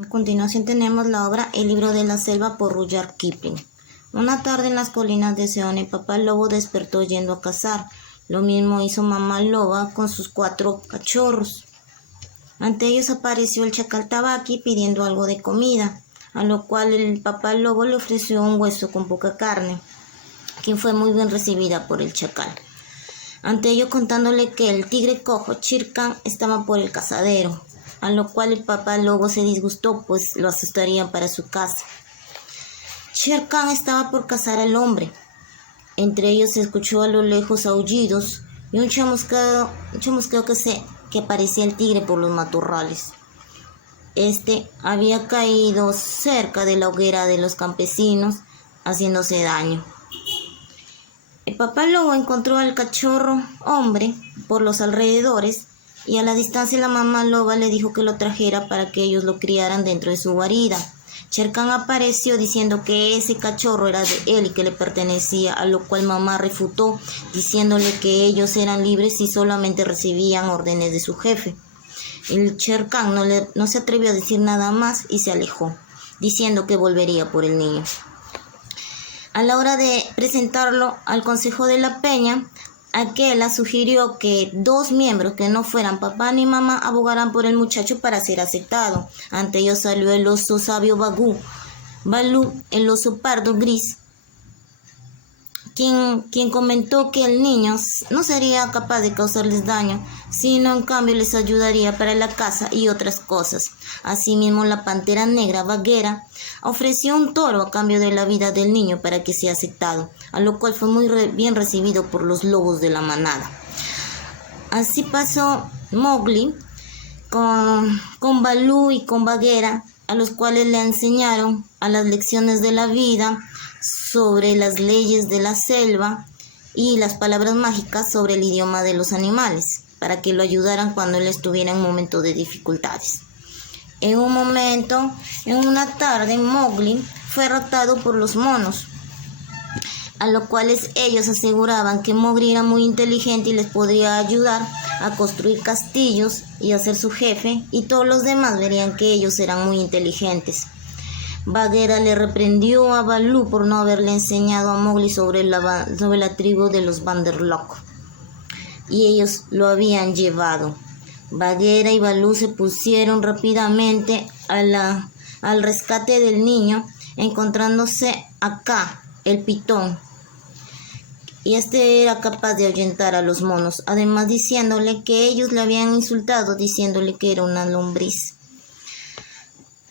A continuación tenemos la obra El libro de la selva por Rudyard Kipling. Una tarde en las colinas de Seone, papá lobo despertó yendo a cazar. Lo mismo hizo mamá loba con sus 4 cachorros. Ante ellos apareció el chacal Tabaqui pidiendo algo de comida, a lo cual el papá lobo le ofreció un hueso con poca carne, quien fue muy bien recibida por el chacal. Ante ello contándole que el tigre cojo Shere Khan estaba por el cazadero, a lo cual el papá lobo se disgustó, pues lo asustarían para su casa. Shere Khan estaba por cazar al hombre. Entre ellos se escuchó a lo lejos aullidos y un chamusqueo que parecía el tigre por los matorrales. Este había caído cerca de la hoguera de los campesinos, haciéndose daño. El papá lobo encontró al cachorro hombre por los alrededores y a la distancia la mamá loba le dijo que lo trajera para que ellos lo criaran dentro de su guarida. Shere Khan apareció diciendo que ese cachorro era de él y que le pertenecía, a lo cual mamá refutó, diciéndole que ellos eran libres y solamente recibían órdenes de su jefe. El Shere Khan no se atrevió a decir nada más y se alejó, diciendo que volvería por el niño. A la hora de presentarlo al consejo de la peña, aquella sugirió que 2 miembros que no fueran papá ni mamá abogaran por el muchacho para ser aceptado. Ante ellos salió el oso sabio Balú, el oso pardo gris, quien comentó que el niño no sería capaz de causarles daño, sino en cambio les ayudaría para la caza y otras cosas. Asimismo, la pantera negra Bagheera ofreció un toro a cambio de la vida del niño para que sea aceptado, a lo cual fue muy bien recibido por los lobos de la manada. Así pasó Mowgli con Balú y con Bagheera, a los cuales le enseñaron a las lecciones de la vida sobre las leyes de la selva y las palabras mágicas sobre el idioma de los animales, para que lo ayudaran cuando él estuviera en momentos de dificultades. En una tarde, Mowgli fue raptado por los monos, a lo cual ellos aseguraban que Mowgli era muy inteligente y les podría ayudar a construir castillos y a ser su jefe, y todos los demás verían que ellos eran muy inteligentes. Bagheera le reprendió a Balú por no haberle enseñado a Mowgli sobre la tribu de los Banderlock, y ellos lo habían llevado. Bagheera y Balú se pusieron rápidamente al rescate del niño, encontrándose a Kaa, el pitón, y este era capaz de ahuyentar a los monos, además diciéndole que ellos le habían insultado, diciéndole que era una lombriz.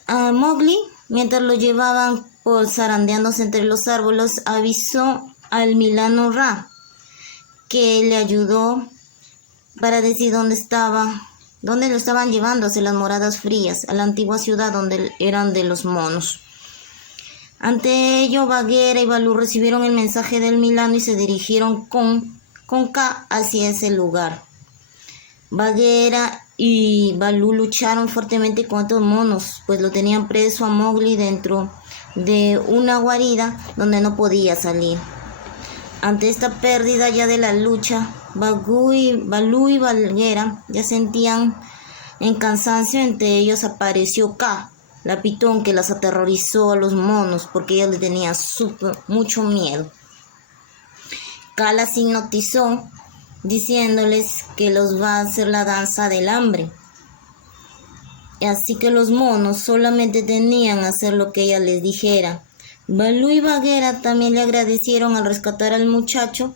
A Mowgli, mientras lo llevaban por zarandeándose entre los árboles, avisó al Milano Ra, que le ayudó para decir dónde lo estaban llevando, hacia las moradas frías, a la antigua ciudad donde eran de los monos. Ante ello, Bagheera y Balú recibieron el mensaje del Milano y se dirigieron con Kaa hacia ese lugar. Bagheera y Balú lucharon fuertemente con estos monos, pues lo tenían preso a Mowgli dentro de una guarida donde no podía salir. Ante esta pérdida ya de la lucha, Balú y Bagheera ya sentían en cansancio. Entre ellos apareció Kaa, la pitón, que las aterrorizó a los monos porque ella le tenía mucho miedo. Kaa las hipnotizó diciéndoles que los va a hacer la danza del hambre. Así que los monos solamente tenían que hacer lo que ella les dijera. Balú y Bagheera también le agradecieron al rescatar al muchacho,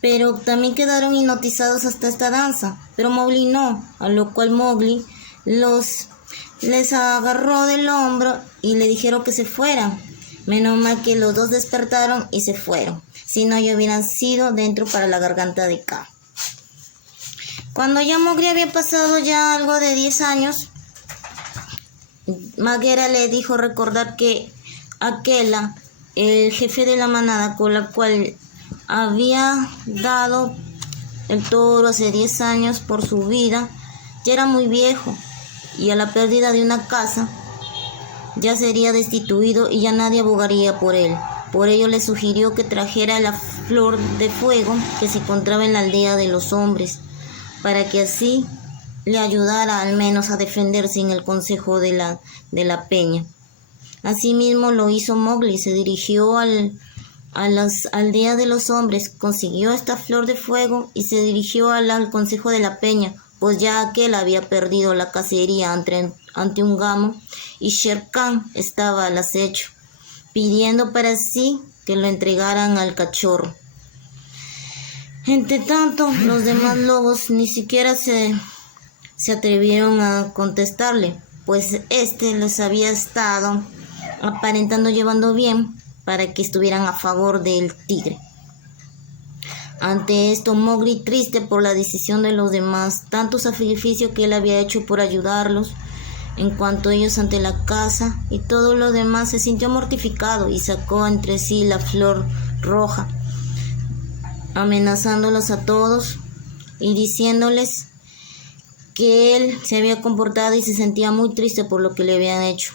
pero también quedaron hipnotizados hasta esta danza. Pero Mowgli no, a lo cual Mowgli les agarró del hombro y le dijeron que se fueran. Menos mal que los dos despertaron y se fueron, si no ya hubieran sido dentro para la garganta de Kaa. Cuando ya Mowgli había pasado ya algo de 10 años, Bagheera le dijo recordar que Akela, el jefe de la manada con la cual había dado el toro hace 10 años por su vida, ya era muy viejo, y a la pérdida de una casa ya sería destituido y ya nadie abogaría por él. Por ello le sugirió que trajera la flor de fuego que se encontraba en la aldea de los hombres, para que así le ayudara al menos a defenderse en el consejo de la peña. Asimismo lo hizo Mowgli, se dirigió a la aldea de los hombres, consiguió esta flor de fuego y se dirigió al consejo de la peña, pues ya aquel había perdido la cacería ante un gamo y Shere Khan estaba al acecho, pidiendo para sí que lo entregaran al cachorro. Entre tanto, los demás lobos ni siquiera se atrevieron a contestarle, pues éste les había estado aparentando llevando bien para que estuvieran a favor del tigre. Ante esto, Mowgli, triste por la decisión de los demás, tanto sacrificio que él había hecho por ayudarlos, en cuanto a ellos ante la caza y todo lo demás, se sintió mortificado y sacó entre sí la flor roja, amenazándolos a todos y diciéndoles que él se había comportado y se sentía muy triste por lo que le habían hecho,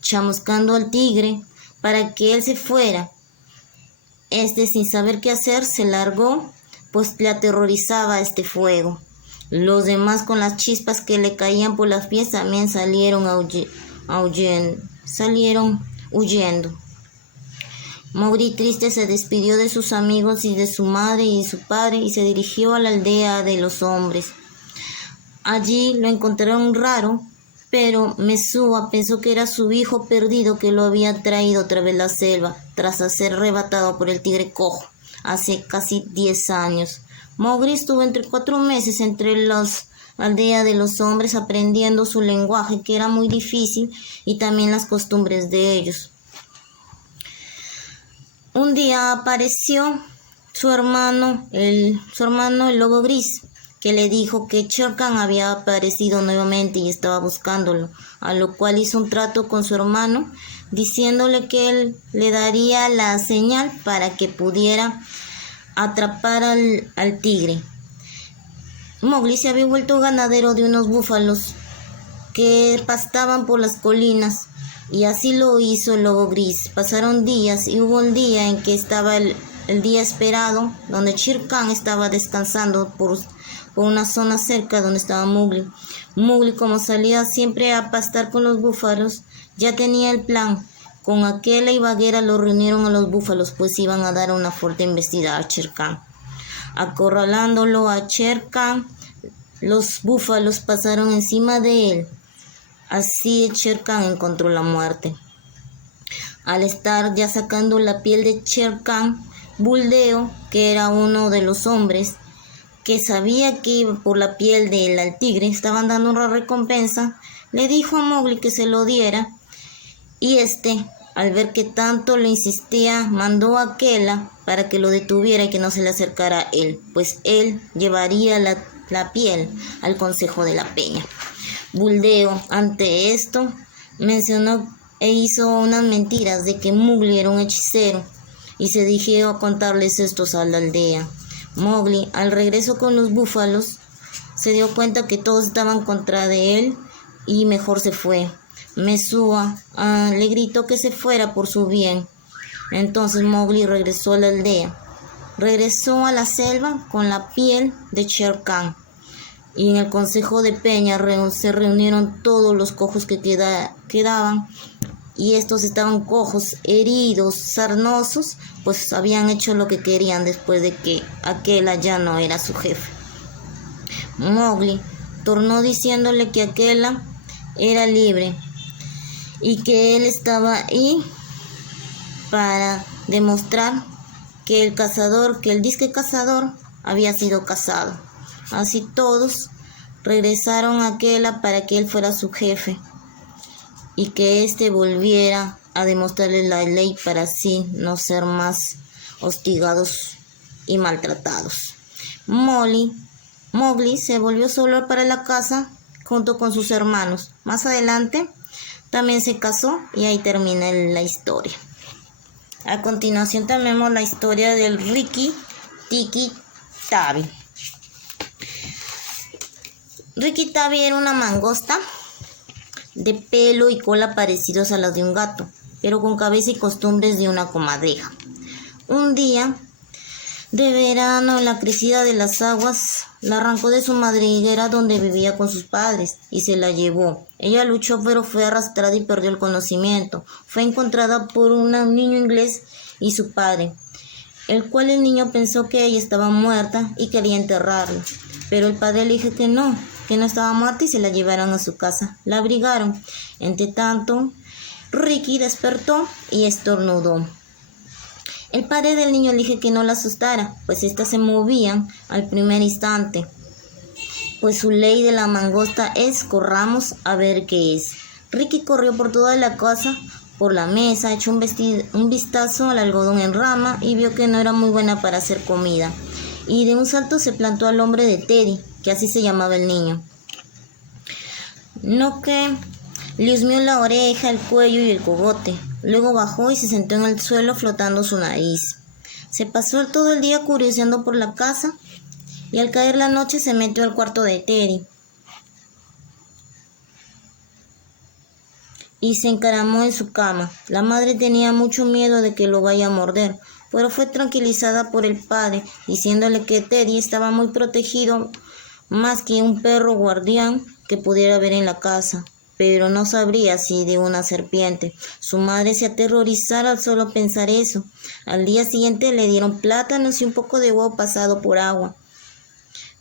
chamuscando al tigre para que él se fuera. Este, sin saber qué hacer, se largó, pues le aterrorizaba este fuego. Los demás, con las chispas que le caían por las pies, también salieron huyendo. Mowgli, triste, se despidió de sus amigos y de su madre y de su padre y se dirigió a la aldea de los hombres. Allí lo encontraron raro, pero Mesúa pensó que era su hijo perdido que lo había traído otra vez a la selva, tras ser arrebatado por el tigre cojo, hace casi 10 años. Mowgli estuvo entre 4 meses entre las aldeas de los hombres aprendiendo su lenguaje, que era muy difícil, y también las costumbres de ellos. Un día apareció su hermano el lobo gris, que le dijo que Shere Khan había aparecido nuevamente y estaba buscándolo, a lo cual hizo un trato con su hermano, diciéndole que él le daría la señal para que pudiera atrapar al tigre. Mowgli se había vuelto ganadero de unos búfalos que pastaban por las colinas, y así lo hizo el lobo gris. Pasaron días y hubo un día en que estaba el día esperado, donde Shere Khan estaba descansando por una zona cerca donde estaba Mowgli. Mowgli, como salía siempre a pastar con los búfalos, ya tenía el plan. Con Akela y Bagheera lo reunieron a los búfalos, pues iban a dar una fuerte embestida a Shere Khan. Acorralándolo a Shere Khan, los búfalos pasaron encima de él. Así Shere Khan encontró la muerte. Al estar ya sacando la piel de Shere Khan, Buldeo, que era uno de los hombres, que sabía que por la piel del tigre estaban dando una recompensa, le dijo a Mowgli que se lo diera, y al ver que tanto lo insistía, mandó a Akela para que lo detuviera y que no se le acercara a él, pues él llevaría la piel al consejo de la peña. Buldeo, ante esto, mencionó e hizo unas mentiras de que Mowgli era un hechicero, y se dirigió a contarles estos a la aldea. Mowgli, al regreso con los búfalos, se dio cuenta que todos estaban contra de él y mejor se fue. Mesúa le gritó que se fuera por su bien. Entonces Mowgli regresó a la aldea. Regresó a la selva con la piel de Shere Khan. Y en el consejo de peña se reunieron todos los cojos que quedaban. Y estos estaban cojos, heridos, sarnosos, pues habían hecho lo que querían después de que Akela ya no era su jefe. Mowgli tornó diciéndole que Akela era libre y que él estaba ahí para demostrar que el disque cazador había sido cazado. Así todos regresaron a Akela para que él fuera su jefe y que volviera a demostrarle la ley para así no ser más hostigados y maltratados. Mowgli se volvió solo para la casa junto con sus hermanos. Más adelante también se casó y ahí termina la historia. A continuación tenemos la historia del Rikki Tikki Tavi. Rikki Tavi era una mangosta de pelo y cola parecidos a las de un gato, pero con cabeza y costumbres de una comadreja. Un día de verano, en la crecida de las aguas, la arrancó de su madriguera donde vivía con sus padres y se la llevó. Ella luchó, pero fue arrastrada y perdió el conocimiento. Fue encontrada por un niño inglés y su padre, el cual el niño pensó que ella estaba muerta y quería enterrarla. Pero el padre le dijo que no estaba muerta, y se la llevaron a su casa. La abrigaron. Entre tanto, Ricky despertó y estornudó. El padre del niño le dijo que no la asustara, pues éstas se movían al primer instante. Pues su ley de la mangosta es: corramos a ver qué es. Ricky corrió por toda la casa, por la mesa, echó un vistazo al algodón en rama y vio que no era muy buena para hacer comida. Y de un salto se plantó al hombre de Teddy, que así se llamaba el niño. No que le husmeó la oreja, el cuello y el cogote. Luego bajó y se sentó en el suelo flotando su nariz. Se pasó todo el día curioseando por la casa y al caer la noche se metió al cuarto de Teddy y se encaramó en su cama. La madre tenía mucho miedo de que lo vaya a morder, pero fue tranquilizada por el padre, diciéndole que Teddy estaba muy protegido, más que un perro guardián que pudiera haber en la casa, pero no sabría si de una serpiente. Su madre se aterrorizara al solo pensar eso. Al día siguiente le dieron plátanos y un poco de huevo pasado por agua.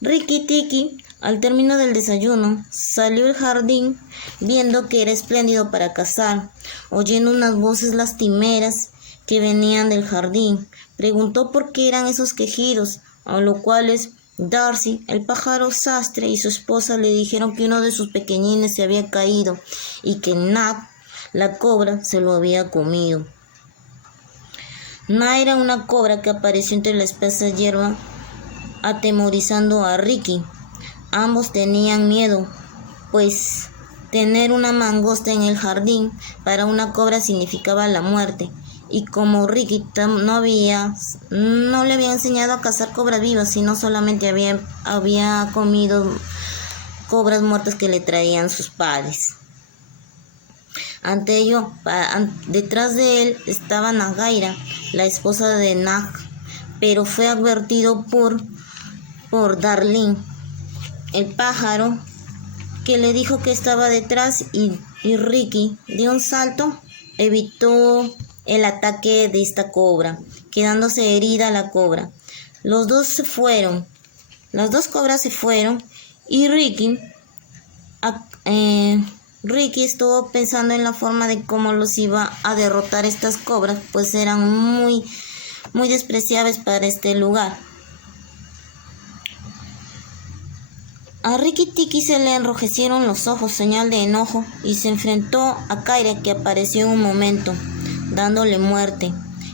Rikki Tikki, al término del desayuno, salió al jardín viendo que era espléndido para cazar. Oyendo unas voces lastimeras que venían del jardín, preguntó por qué eran esos quejidos, a lo cual Darcy, el pájaro sastre, y su esposa le dijeron que uno de sus pequeñines se había caído y que Nat, la cobra, se lo había comido. Nat era una cobra que apareció entre la espesa hierba, atemorizando a Ricky. Ambos tenían miedo, pues tener una mangosta en el jardín para una cobra significaba la muerte. Y como Ricky no le había enseñado a cazar cobras vivas, sino solamente había comido cobras muertas que le traían sus padres. Ante ello, detrás de él estaba Nagaira, la esposa de Nag, pero fue advertido por Darling, el pájaro, que le dijo que estaba detrás, y Ricky, de un salto, evitó el ataque de esta cobra, quedándose herida la cobra. Las dos cobras se fueron y Ricky estuvo pensando en la forma de cómo los iba a derrotar estas cobras, pues eran muy, muy despreciables para este lugar. A Rikki Tikki se le enrojecieron los ojos, señal de enojo, y se enfrentó a Kyra, que apareció en un momento, dándole muerte.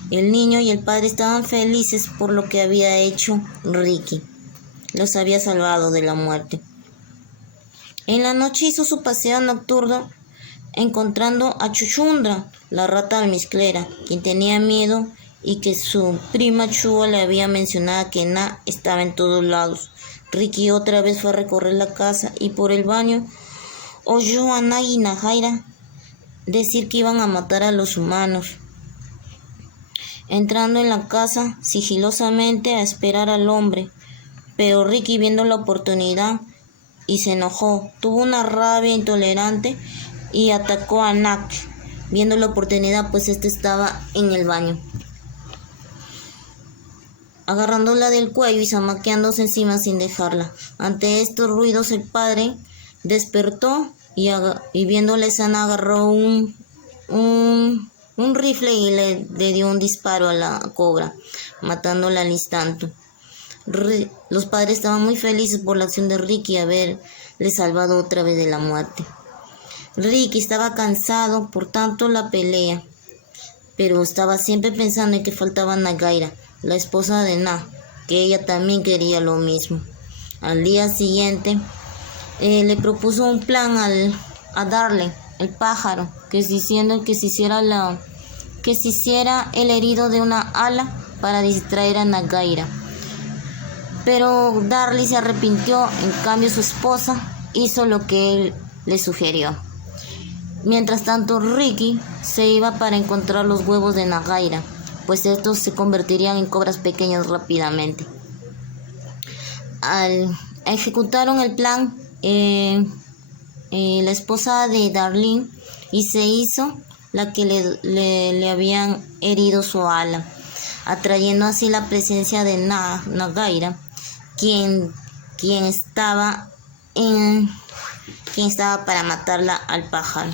El niño y el padre estaban felices por lo que había hecho Ricky. Los había salvado de la muerte. En la noche hizo su paseo nocturno, encontrando a Chuchundra, la rata almizclera, quien tenía miedo y que su prima Chua le había mencionado que Na estaba en todos lados. Ricky otra vez fue a recorrer la casa y por el baño oyó a Nag y Nagaira decir que iban a matar a los humanos. Entrando en la casa sigilosamente a esperar al hombre, pero Ricky, viendo la oportunidad, y se enojó, tuvo una rabia intolerante y atacó a Nag, viendo la oportunidad, pues este estaba en el baño, agarrándola del cuello y zamaqueándose encima sin dejarla. Ante estos ruidos el padre despertó y viendo la escena agarró un rifle y le dio un disparo a la cobra, matándola al instante. Los padres estaban muy felices por la acción de Ricky haberle salvado otra vez de la muerte. Ricky estaba cansado por tanto la pelea, pero estaba siempre pensando en que faltaba Nagaira, la esposa de Na, que ella también quería lo mismo. Al día siguiente le propuso un plan a Darling, el pájaro, que se hiciera el herido de una ala para distraer a Nagaira. Pero Darling se arrepintió. En cambio su esposa hizo lo que él le sugirió. Mientras tanto Ricky se iba para encontrar los huevos de Nagaira, pues estos se convertirían en cobras pequeñas rápidamente. Ejecutaron el plan la esposa de Darling y se hizo la que le habían herido su ala, atrayendo así la presencia de Nagaira, quien estaba para matarla al pájaro,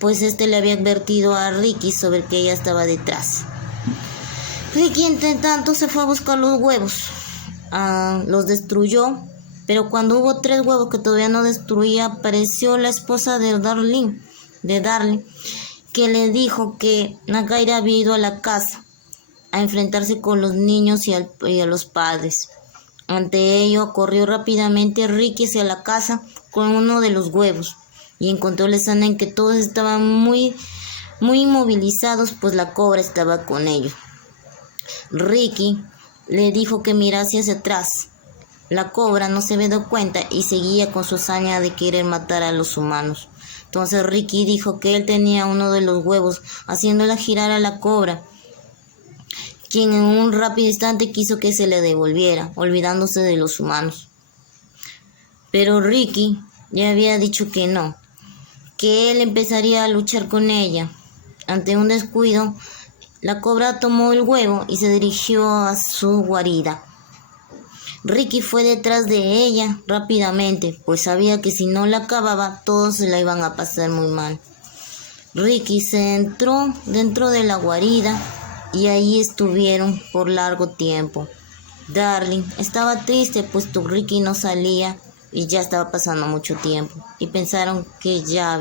pues este le había advertido a Ricky sobre que ella estaba detrás. Ricky, entre tanto, se fue a buscar los huevos. Los destruyó, pero cuando hubo 3 huevos que todavía no destruía, apareció la esposa de Darling, que le dijo que Nagaira había ido a la casa a enfrentarse con los niños y a los padres. Ante ello, corrió rápidamente Ricky hacia la casa con uno de los huevos y encontró la escena en que todos estaban muy inmovilizados, pues la cobra estaba con ellos. Ricky le dijo que mirase hacia atrás. La cobra no se había dado cuenta y seguía con su hazaña de querer matar a los humanos. Entonces Ricky dijo que él tenía uno de los huevos, haciéndola girar a la cobra, quien en un rápido instante quiso que se le devolviera, olvidándose de los humanos. Pero Ricky ya había dicho que no, que él empezaría a luchar con ella. Ante un descuido, la cobra tomó el huevo y se dirigió a su guarida. Ricky fue detrás de ella rápidamente, pues sabía que si no la acababa, todos se la iban a pasar muy mal. Ricky se entró dentro de la guarida y ahí estuvieron por largo tiempo. Darling estaba triste, puesto Ricky no salía y ya estaba pasando mucho tiempo, y pensaron que ya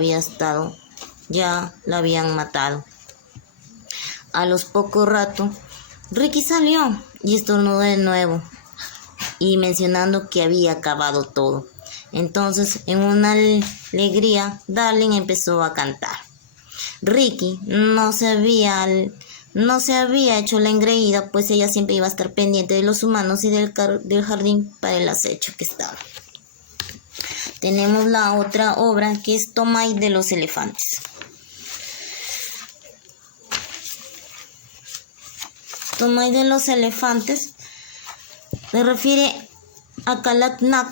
la habían matado. A los pocos ratos, Ricky salió y estornudó de nuevo, y mencionando que había acabado todo. Entonces, en una alegría, Darling empezó a cantar. Ricky no se había hecho la engreída, pues ella siempre iba a estar pendiente de los humanos y del jardín para el acecho que estaba. Tenemos la otra obra, que es Tomai de los elefantes. Tomai de los elefantes se refiere a Kalak-Nak.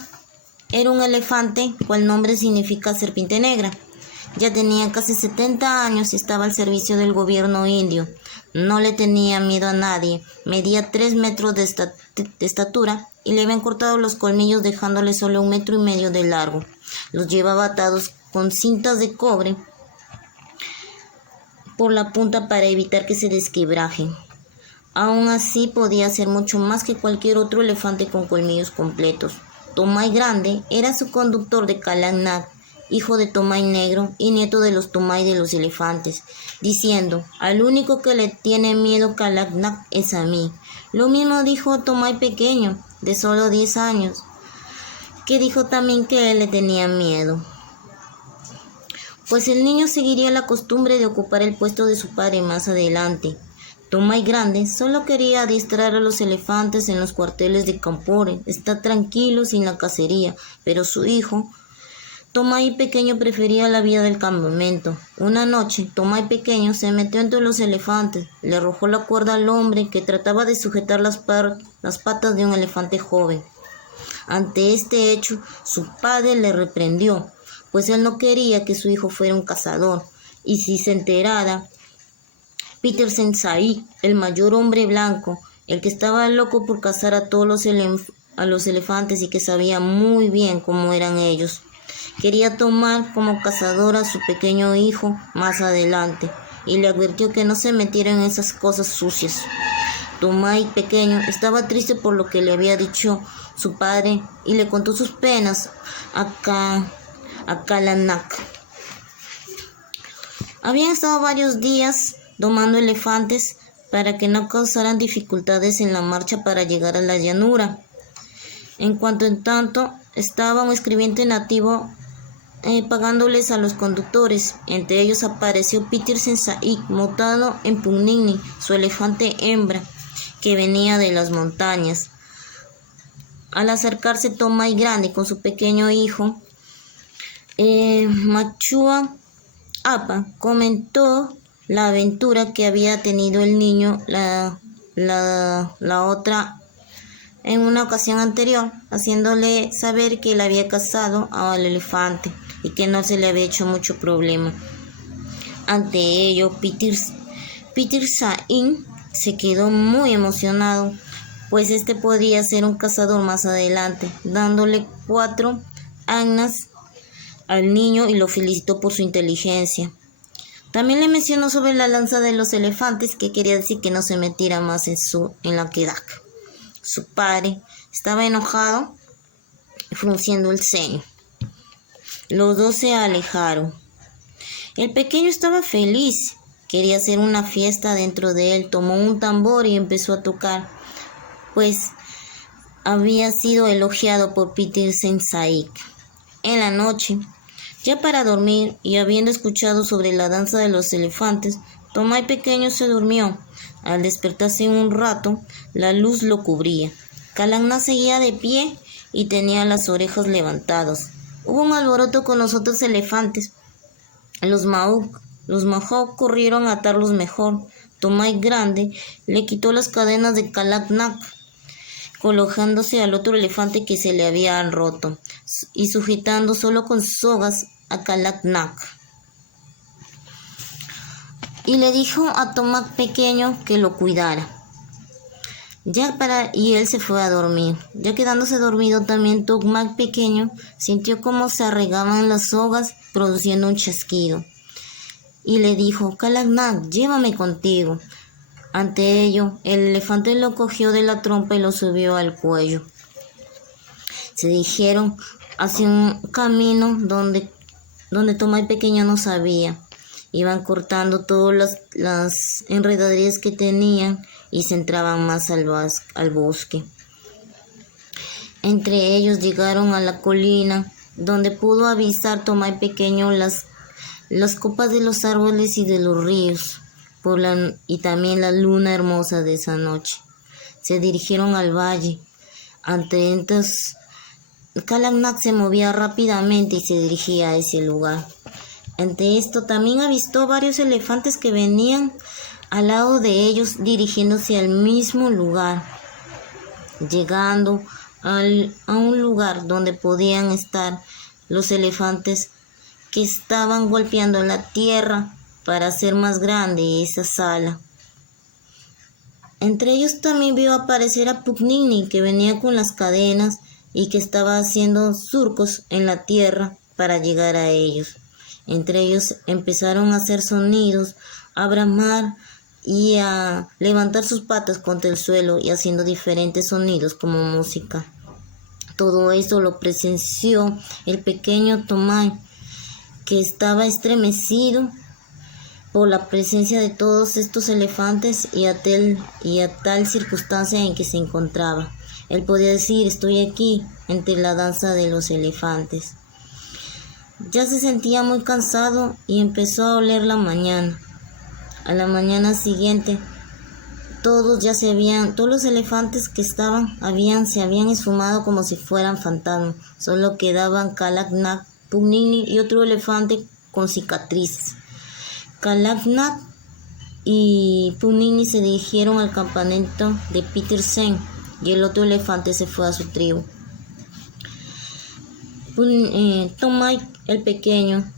Era un elefante cuyo nombre significa serpiente negra. Ya tenía casi 70 años y estaba al servicio del gobierno indio. No le tenía miedo a nadie. Medía 3 metros de estatura y le habían cortado los colmillos dejándole solo 1,5 metros de largo. Los llevaba atados con cintas de cobre por la punta para evitar que se desquebrajen. Aún así podía ser mucho más que cualquier otro elefante con colmillos completos. Tomai Grande era su conductor de Kalak-Nak, hijo de Tomai Negro y nieto de los Tomai de los elefantes, diciendo: al único que le tiene miedo Kalak-Nak es a mí. Lo mismo dijo Tomai Pequeño, de solo 10 años, que dijo también que él le tenía miedo, pues el niño seguiría la costumbre de ocupar el puesto de su padre más adelante. Tomai Grande solo quería adiestrar a los elefantes en los cuarteles de Campore, estar tranquilo sin la cacería, pero su hijo Tomai Pequeño prefería la vida del campamento. Una noche, Tomai Pequeño se metió entre los elefantes, le arrojó la cuerda al hombre que trataba de sujetar las patas de un elefante joven. Ante este hecho, su padre le reprendió, pues él no quería que su hijo fuera un cazador, y si se enterara, Peter Sensei, el mayor hombre blanco, el que estaba loco por cazar a todos los elefantes y que sabía muy bien cómo eran ellos, quería tomar como cazador a su pequeño hijo más adelante, y le advirtió que no se metiera en esas cosas sucias. Tomai Pequeño estaba triste por lo que le había dicho su padre y le contó sus penas a Kalak-Nak. Habían estado varios días domando elefantes para que no causaran dificultades en la marcha para llegar a la llanura. En tanto, estaba un escribiente nativo pagándoles a los conductores. Entre ellos apareció Peter Sensei montado en Pugnini, su elefante hembra, que venía de las montañas. Al acercarse Tomai Grande con su pequeño hijo, Machua Apa comentó la aventura que había tenido el niño la otra en una ocasión anterior, haciéndole saber que él había cazado al elefante y que no se le había hecho mucho problema. Ante ello, Peter Sain se quedó muy emocionado, pues este podría ser un cazador más adelante, dándole 4 anas al niño y lo felicitó por su inteligencia. También le mencionó sobre la lanza de los elefantes, que quería decir que no se metiera más en la Kedak. Su padre estaba enojado, frunciendo el ceño. Los dos se alejaron. El pequeño estaba feliz, quería hacer una fiesta dentro de él. Tomó un tambor y empezó a tocar, pues había sido elogiado por Peter Sensei. En la noche, ya para dormir y habiendo escuchado sobre la danza de los elefantes, Tomai pequeño se durmió. Al despertarse un rato, la luz lo cubría. Kalaknak seguía de pie y tenía las orejas levantadas. Hubo un alboroto con los otros elefantes. Los Mahawk corrieron a atarlos mejor. Tomai grande le quitó las cadenas de Kalaknak, colocándose al otro elefante que se le había roto y sujetando solo con sogas a Kalaknak. Y le dijo a Tomai pequeño que lo cuidara. Y él se fue a dormir. Ya quedándose dormido también, Tomai pequeño sintió cómo se arregaban las sogas, produciendo un chasquido. Y le dijo: Kalaknak, llévame contigo. Ante ello, el elefante lo cogió de la trompa y lo subió al cuello. Se dirigieron hacia un camino donde Tomai pequeño no sabía. Iban cortando todas las enredaderas que tenían y se entraban más al bosque. Entre ellos llegaron a la colina, donde pudo avistar Tomai pequeño las copas de los árboles y de los ríos, y también la luna hermosa de esa noche. Se dirigieron al valle. Ante entonces, Kalaknak se movía rápidamente y se dirigía a ese lugar. Ante esto también avistó varios elefantes que venían al lado de ellos dirigiéndose al mismo lugar, llegando a un lugar donde podían estar los elefantes que estaban golpeando la tierra para hacer más grande esa sala. Entre ellos también vio aparecer a Pugnini, que venía con las cadenas y que estaba haciendo surcos en la tierra para llegar a ellos. Entre ellos empezaron a hacer sonidos, a bramar y a levantar sus patas contra el suelo y haciendo diferentes sonidos como música. Todo eso lo presenció el pequeño Tomai, que estaba estremecido por la presencia de todos estos elefantes y a tal circunstancia en que se encontraba. Él podía decir: estoy aquí, entre la danza de los elefantes. Ya se sentía muy cansado y empezó a oler la mañana. A la mañana siguiente, todos los elefantes que se habían esfumado como si fueran fantasmas. Solo quedaban Kalaknak, Pugnini y otro elefante con cicatrices. Kalaknak y Pugnini se dirigieron al campamento de Peter Sen y el otro elefante se fue a su tribu. Tomai el pequeño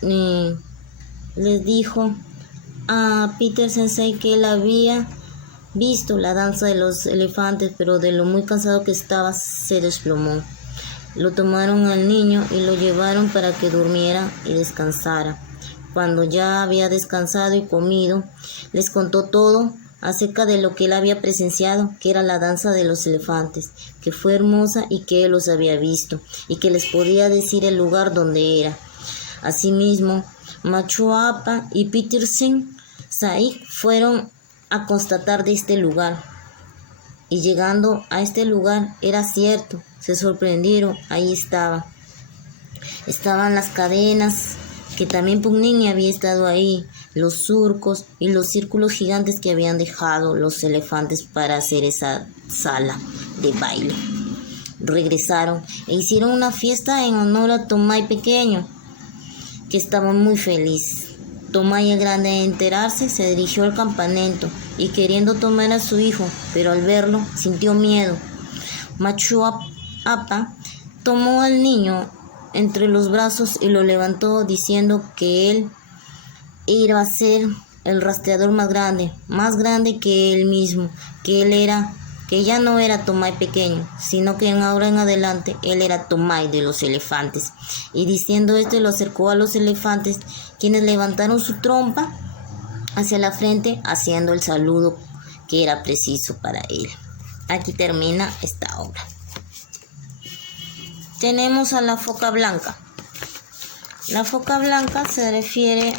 les dijo a Peter Sensei que él había visto la danza de los elefantes, pero de lo muy cansado que estaba se desplomó. Lo tomaron al niño y lo llevaron para que durmiera y descansara. Cuando ya había descansado y comido, les contó todo acerca de lo que él había presenciado, que era la danza de los elefantes, que fue hermosa y que él los había visto, y que les podía decir el lugar donde era. Asimismo, Machuapa y Peter Sensei fueron a constatar de este lugar. Y llegando a este lugar, era cierto, se sorprendieron, ahí estaban las cadenas, que también Pugnini había estado ahí, los surcos y los círculos gigantes que habían dejado los elefantes para hacer esa sala de baile. Regresaron e hicieron una fiesta en honor a Tomai pequeño, que estaba muy feliz. Tomai el Grande, al enterarse, se dirigió al campamento y queriendo tomar a su hijo, pero al verlo sintió miedo. Machuapa tomó al niño entre los brazos y lo levantó diciendo que él iba a ser el rastreador más grande que él mismo, que ya no era Tomai pequeño, sino que ahora en adelante él era Tomai de los elefantes. Y diciendo esto lo acercó a los elefantes, quienes levantaron su trompa hacia la frente, haciendo el saludo que era preciso para él. Aquí termina esta obra. Tenemos a la foca blanca. La foca blanca se refiere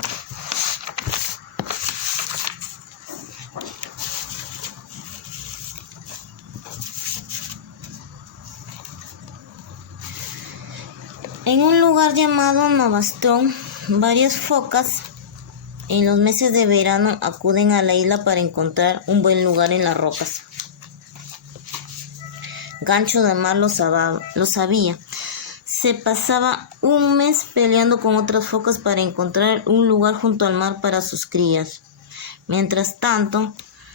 en un lugar llamado Novastón. Varias focas en los meses de verano acuden a la isla para encontrar un buen lugar en las rocas. Gancho de Mar lo sabía. Se pasaba un mes peleando con otras focas para encontrar un lugar junto al mar para sus crías. Mientras tanto,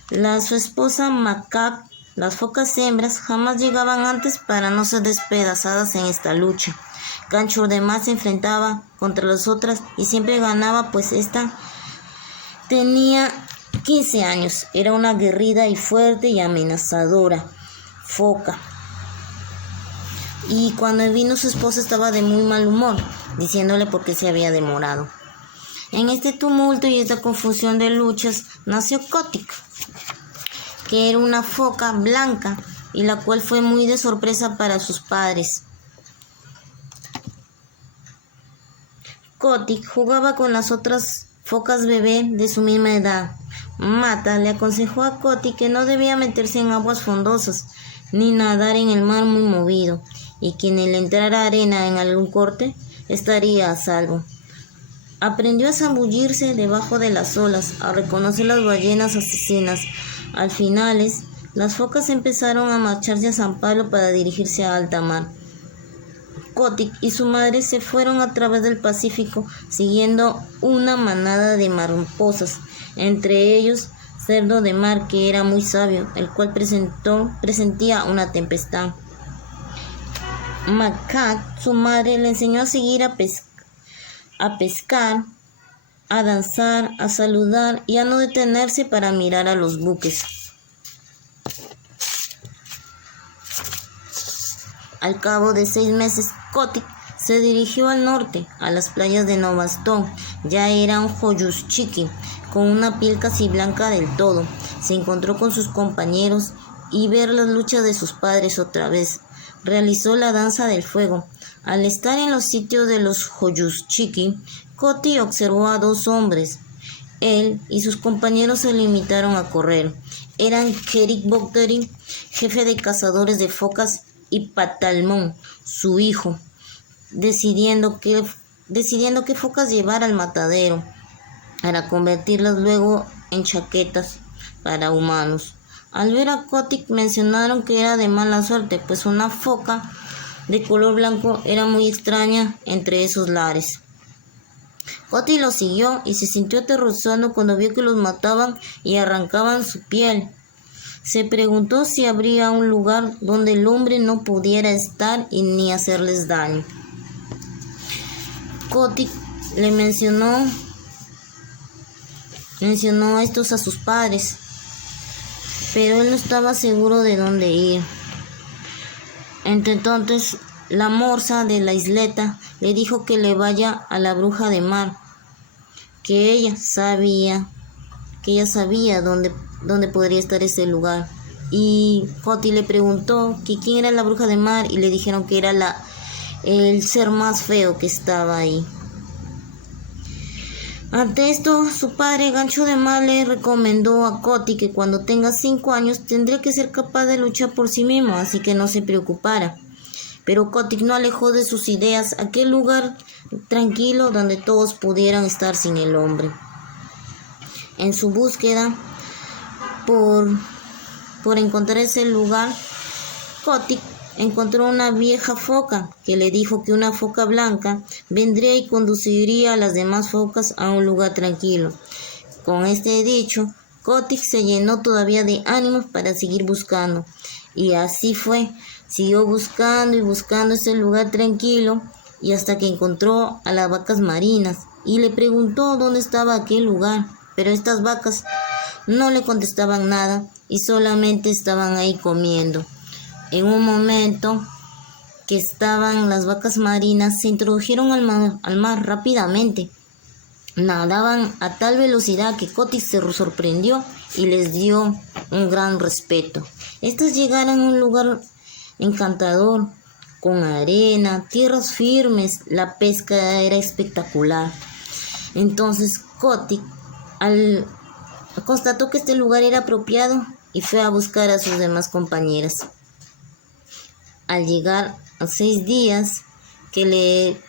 su esposa Macaque, las focas hembras, jamás llegaban antes para no ser despedazadas en esta lucha. Gancho de Mar se enfrentaba contra las otras y siempre ganaba, pues esta tenía 15 años. Era una aguerrida y fuerte y amenazadora foca. Y cuando vino su esposa estaba de muy mal humor, diciéndole por qué se había demorado. En este tumulto y esta confusión de luchas nació Kotick, que era una foca blanca y la cual fue muy de sorpresa para sus padres. Kotick jugaba con las otras focas bebé de su misma edad. Mata le aconsejó a Kotick que no debía meterse en aguas fondosas ni nadar en el mar muy movido, y quien le entrara arena en algún corte estaría a salvo. Aprendió a zambullirse debajo de las olas, a reconocer las ballenas asesinas. Al finales, las focas empezaron a marcharse a San Pablo para dirigirse a alta mar. Kotick y su madre se fueron a través del Pacífico siguiendo una manada de mariposas, entre ellos Cerdo de Mar, que era muy sabio, el cual presentía una tempestad. Macaque, su madre, le enseñó a seguir a pescar, a danzar, a saludar y a no detenerse para mirar a los buques. Al cabo de 6 meses, Kotick se dirigió al norte, a las playas de Novastón. Ya era un Hoyushchiki, con una piel casi blanca del todo. Se encontró con sus compañeros y ver las luchas de sus padres otra vez. Realizó la danza del fuego. Al estar en los sitios de los Hoyushchiki, Kotick observó a 2 hombres. Él y sus compañeros se limitaron a correr. Eran Kerik Bogderi, jefe de cazadores de focas, y Patalmón, su hijo, decidiendo qué focas llevar al matadero para convertirlas luego en chaquetas para humanos. Al ver a Kotick mencionaron que era de mala suerte, pues una foca de color blanco era muy extraña entre esos lares. Kotick los siguió y se sintió aterrorizado cuando vio que los mataban y arrancaban su piel. Se preguntó si habría un lugar donde el hombre no pudiera estar y ni hacerles daño. Kotick le mencionó estos a sus padres, pero él no estaba seguro de dónde ir. Entonces, la morsa de la isleta le dijo que le vaya a la bruja de mar, que ella sabía dónde podría estar ese lugar. Y Kotick le preguntó que quién era la bruja de mar y le dijeron que era el ser más feo que estaba ahí. Ante esto, su padre Gancho de Mar le recomendó a Kotick que cuando tenga 5 años tendría que ser capaz de luchar por sí mismo, así que no se preocupara. Pero Kotick no alejó de sus ideas aquel lugar tranquilo donde todos pudieran estar sin el hombre. En su búsqueda por encontrar ese lugar, Kotick encontró una vieja foca que le dijo que una foca blanca vendría y conduciría a las demás focas a un lugar tranquilo. Con este dicho, Kotick se llenó todavía de ánimos para seguir buscando. Y así fue, siguió buscando y buscando ese lugar tranquilo y hasta que encontró a las vacas marinas y le preguntó dónde estaba aquel lugar, pero estas vacas no le contestaban nada y solamente estaban ahí comiendo. En un momento que estaban las vacas marinas, se introdujeron al mar rápidamente. Nadaban a tal velocidad que Kotick se sorprendió y les dio un gran respeto. Estas llegaron a un lugar encantador, con arena, tierras firmes, la pesca era espectacular. Entonces Kotick constató que este lugar era apropiado y fue a buscar a sus demás compañeras. Al llegar a 6 días que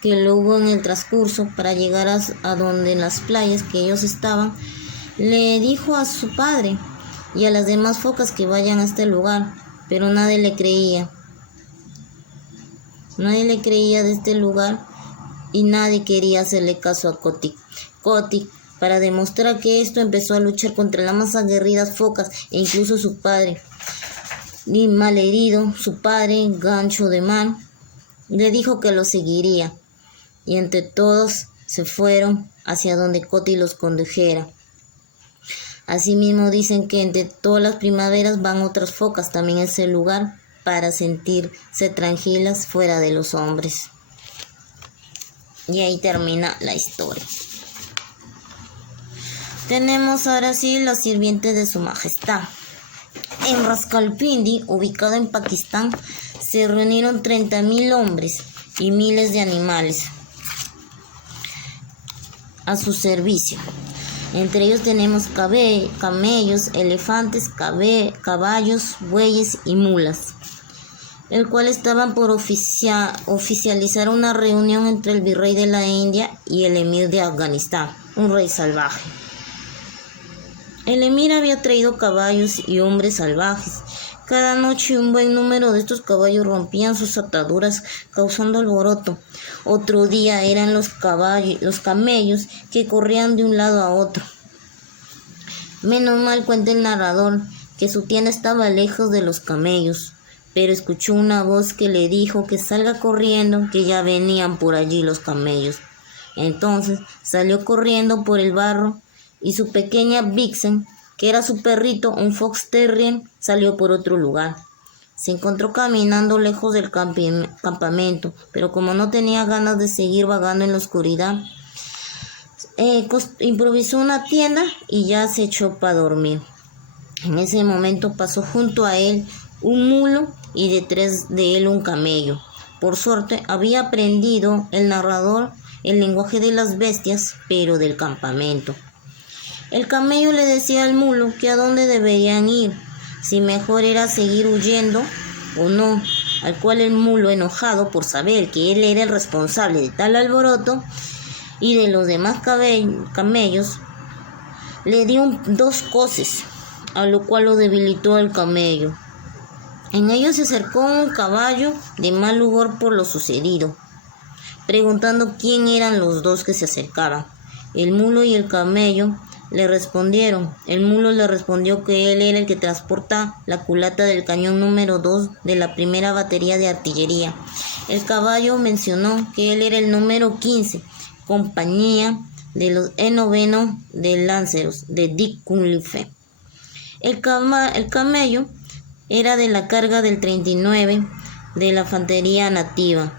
lo hubo en el transcurso para llegar a donde las playas que ellos estaban, le dijo a su padre y a las demás focas que vayan a este lugar, pero nadie le creía. Nadie le creía de este lugar y nadie quería hacerle caso a Kotick. Kotick, para demostrar que esto, empezó a luchar contra las más aguerridas focas e incluso su padre. Y malherido, su padre, Gancho de Mar, le dijo que lo seguiría. Y entre todos se fueron hacia donde Kotick los condujera. Asimismo dicen que entre todas las primaveras van otras focas también a ese lugar para sentirse tranquilas fuera de los hombres. Y ahí termina la historia. Tenemos ahora sí los sirvientes de su majestad. En Rawalpindi, ubicado en Pakistán, se reunieron 30.000 hombres y miles de animales a su servicio. Entre ellos tenemos camellos, elefantes, caballos, bueyes y mulas, el cual estaban por oficializar una reunión entre el virrey de la India y el emir de Afganistán, un rey salvaje. El emir había traído caballos y hombres salvajes. Cada noche un buen número de estos caballos rompían sus ataduras, causando alboroto. Otro día eran los camellos que corrían de un lado a otro. Menos mal, cuenta el narrador, que su tienda estaba lejos de los camellos, pero escuchó una voz que le dijo que salga corriendo, que ya venían por allí los camellos. Entonces salió corriendo por el barro y su pequeña Vixen, que era su perrito, un fox terrier, salió por otro lugar. Se encontró caminando lejos del campamento, pero como no tenía ganas de seguir vagando en la oscuridad, improvisó una tienda y ya se echó para dormir. En ese momento pasó junto a él un mulo y detrás de él un camello. Por suerte había aprendido el narrador el lenguaje de las bestias, pero del campamento. El camello le decía al mulo que a dónde deberían ir, si mejor era seguir huyendo o no, al cual el mulo, enojado por saber que él era el responsable de tal alboroto y de los demás camellos, le dio 2 coces, a lo cual lo debilitó al camello. En ello se acercó un caballo de mal humor por lo sucedido, preguntando quién eran los 2 que se acercaban. El mulo y el camello le respondieron. El mulo le respondió que él era el que transporta la culata del cañón número 2 de la primera batería de artillería. El caballo mencionó que él era el número 15, compañía de los E9 de Lanceros de Dick Cunliffe. El camello era de la carga del 39 de la infantería nativa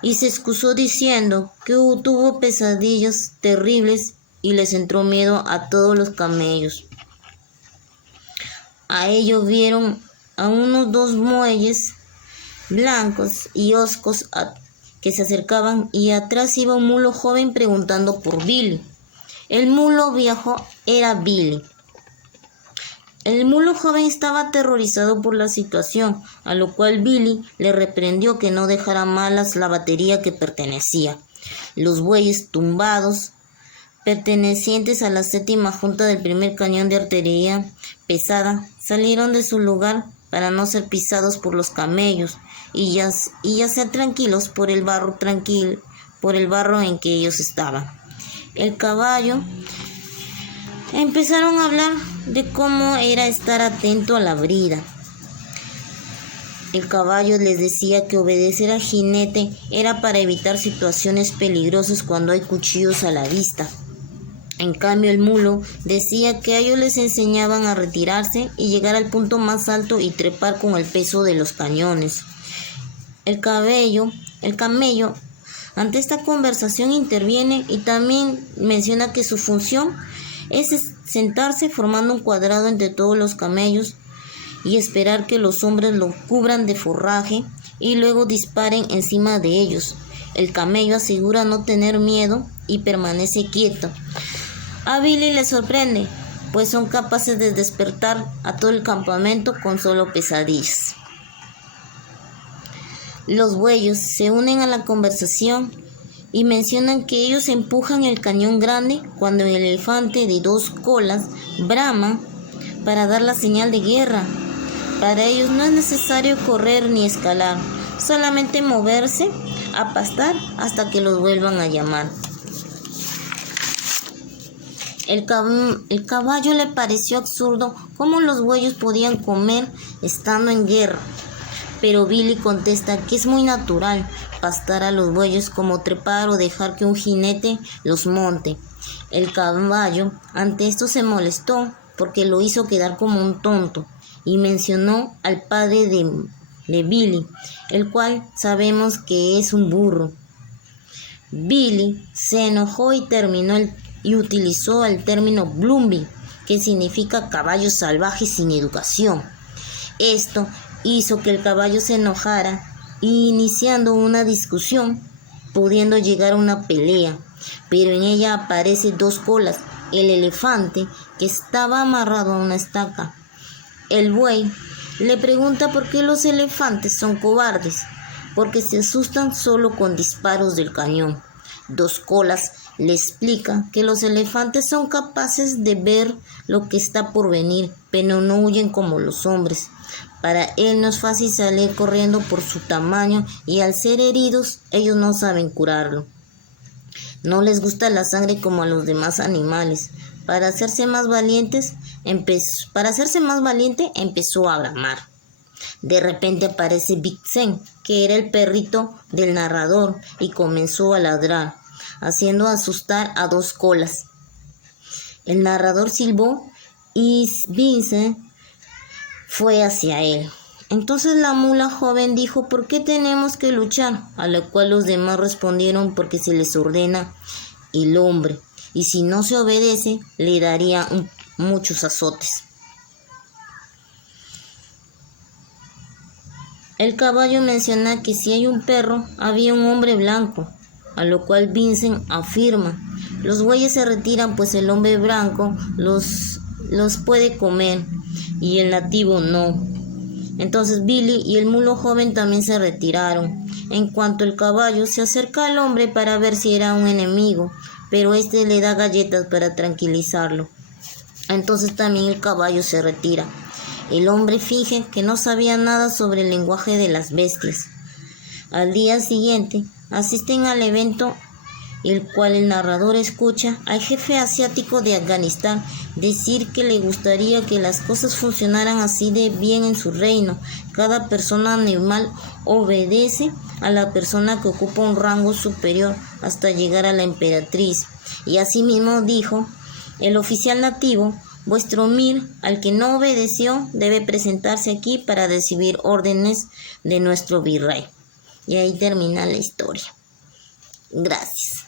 y se excusó diciendo que tuvo pesadillas terribles y les entró miedo a todos los camellos. A ello vieron a unos 2 bueyes blancos y hoscos que se acercaban y atrás iba un mulo joven preguntando por Billy. El mulo viejo era Billy. El mulo joven estaba aterrorizado por la situación, a lo cual Billy le reprendió que no dejara malas la batería que pertenecía. Los bueyes tumbados, pertenecientes a la 7ª junta del primer cañón de artillería pesada, salieron de su lugar para no ser pisados por los camellos y yacer tranquilos por el barro en que ellos estaban. El caballo empezaron a hablar de cómo era estar atento a la brida. El caballo les decía que obedecer al jinete era para evitar situaciones peligrosas cuando hay cuchillos a la vista. En cambio, el mulo decía que a ellos les enseñaban a retirarse y llegar al punto más alto y trepar con el peso de los cañones. El camello, ante esta conversación interviene y también menciona que su función es sentarse formando un cuadrado entre todos los camellos y esperar que los hombres lo cubran de forraje y luego disparen encima de ellos. El camello asegura no tener miedo y permanece quieto. A Billy le sorprende, pues son capaces de despertar a todo el campamento con solo pesadillas. Los bueyes se unen a la conversación y mencionan que ellos empujan el cañón grande cuando el elefante de 2 colas brama para dar la señal de guerra. Para ellos no es necesario correr ni escalar, solamente moverse a pastar hasta que los vuelvan a llamar. El caballo le pareció absurdo cómo los bueyes podían comer estando en guerra, pero Billy contesta que es muy natural pastar a los bueyes como trepar o dejar que un jinete los monte. El caballo ante esto se molestó porque lo hizo quedar como un tonto y mencionó al padre de Billy, el cual sabemos que es un burro. Billy se enojó y utilizó el término Blumby, que significa caballo salvaje sin educación. Esto hizo que el caballo se enojara, iniciando una discusión, pudiendo llegar a una pelea, pero en ella aparece 2 colas, el elefante que estaba amarrado a una estaca. El buey le pregunta por qué los elefantes son cobardes, porque se asustan solo con disparos del cañón. 2 colas le explica que los elefantes son capaces de ver lo que está por venir, pero no huyen como los hombres. Para él no es fácil salir corriendo por su tamaño y al ser heridos, ellos no saben curarlo. No les gusta la sangre como a los demás animales. Para hacerse más valiente, empezó a bramar. De repente aparece Big Sen, que era el perrito del narrador, y comenzó a ladrar, haciendo asustar a 2 colas. El narrador silbó y Vincent fue hacia él. Entonces la mula joven dijo: ¿por qué tenemos que luchar? A lo cual los demás respondieron: porque se les ordena el hombre, y si no se obedece, le daría muchos azotes. El caballo menciona que si hay un perro, había un hombre blanco, a lo cual Vincent afirma: los bueyes se retiran, pues el hombre blanco los puede comer y el nativo no. Entonces Billy y el mulo joven también se retiraron. En cuanto el caballo se acerca al hombre para ver si era un enemigo, pero este le da galletas para tranquilizarlo. Entonces también el caballo se retira. El hombre finge que no sabía nada sobre el lenguaje de las bestias. Al día siguiente asisten al evento, el cual el narrador escucha al jefe asiático de Afganistán decir que le gustaría que las cosas funcionaran así de bien en su reino. Cada persona normal obedece a la persona que ocupa un rango superior hasta llegar a la emperatriz. Y asimismo dijo el oficial nativo: vuestro mir, al que no obedeció, debe presentarse aquí para recibir órdenes de nuestro virrey. Y ahí termina la historia. Gracias.